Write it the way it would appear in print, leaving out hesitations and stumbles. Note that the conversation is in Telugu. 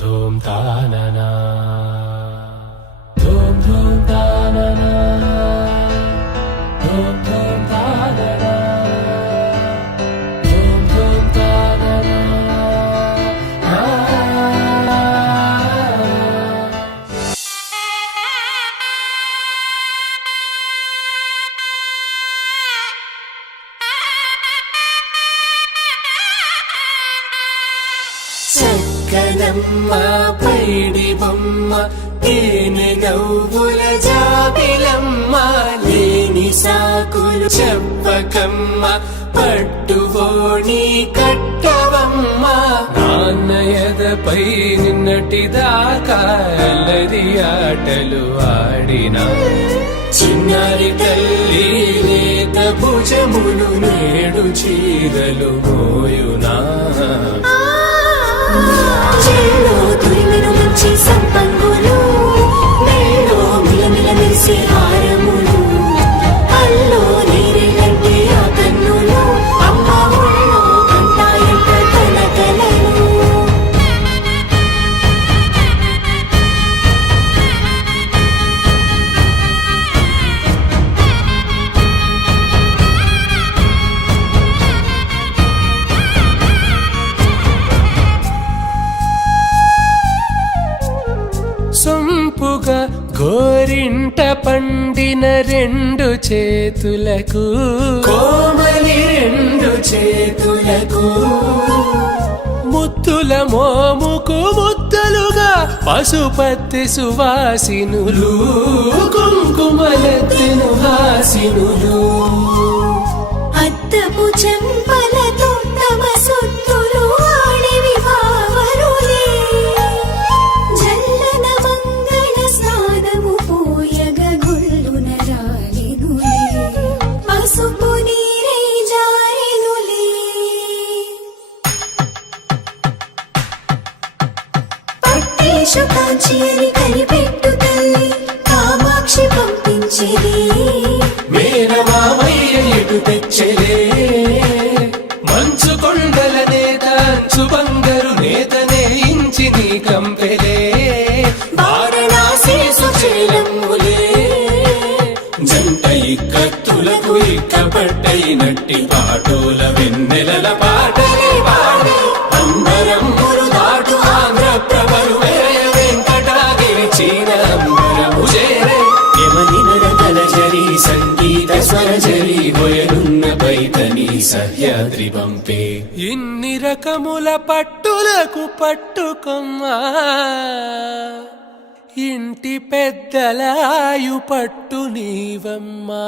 ధూమ్ తాననా ధూమ్ ధూమ్ తాననా ధూమ్ ధూమ్ తాననా ధూమ్ ధూమ్ తాననా చక్కనమ్మ పైడి బొమ్మ తేనె నవ్వుల జాబిలమ్మ లేని సాకులు చెప్పకమ్మ పట్టువోణి కట్టవమ్మ నాన్నయదపై నిన్నటిదాకా అల్లరి ఆటలు ఆడినా చిన్నారి తల్లి లేత భుజములు నేడు చీరలు మోయునా చెల్లో తురిమిను మంచి సంపంగులు మెల్లో మిలమిల మెరిసే హారములు అల్లో నీరెలంటే ఆ కన్నులు అమ్మ ఒళ్ళో కంటాయంట తన కలలు సొంపుగా గోరింట పండిన రెండు చేతులకు కోమలి రెండు చేతులకు ముద్దుల మోముకు ముద్దలుగా పశుపతి సువాసినులు కుంకుమలెత్తిను హాసినులు అద్దపు చెంపలతో తమ సొత్తులు ఆడివి బావరులే జల్లన మంగళ స్నానము పోయగ గుళ్ళున రాలినులే పసుపు నీరై జారినులే పట్టేషు కాంచేరి కనిపెట్టు తల్లి కామాక్షి పంపించేది మేనమామయ్య ఎటు తెచ్చలే మంచు కొండల నేత అంచు బంగారు నేతనే ఇంచి నీ కంపెలే వారణాసి సుచేలమ్ములే జంట ఇక్కత్తులకు ఇక్కపట్టయినట్టి పాటోల వెన్నెలల పాటలే పాడే అంబరమ్ములు దాటు ఆంధ్ర ప్రభలు వేయ వెంకటాగిరి చీన అంబరము చేరే యమనినరతలజరి సంగీత స్వరజరి బొయలున్న పైతని సహ్యాద్రి పంపే ఇన్ని రకముల పట్టులకు పట్టుకొమ్మా ఇంటి పెద్దలాయు పట్టు నీవమ్మా